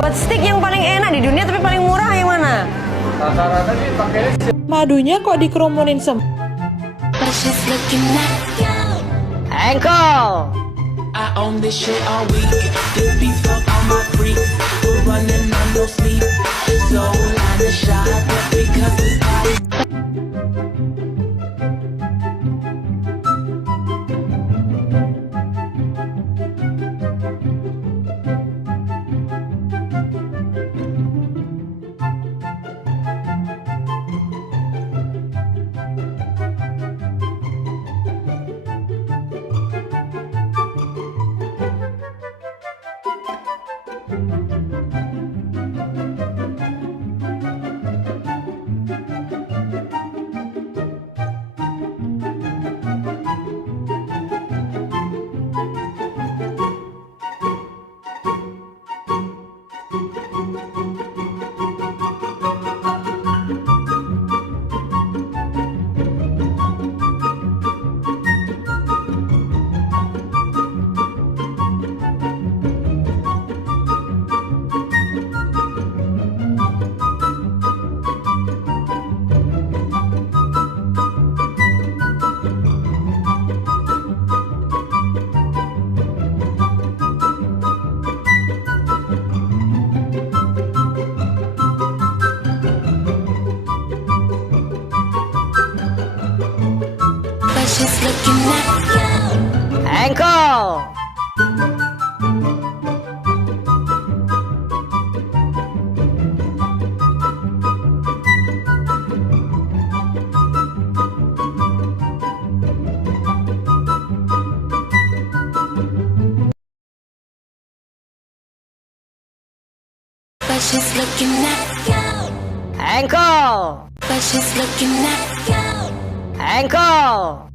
Buat stick yang paling enak di dunia tapi paling murah yang mana? Rata-rata sih pakainya Madunya kok dikerumunin semua? Engkol. I own this shit all week. This beat fuck all my freaks. We're running on no sleep. So line the shot, but because this party. Just looking at you. Engkol. But she's looking at you. Engkol. But she's looking at you. Engkol.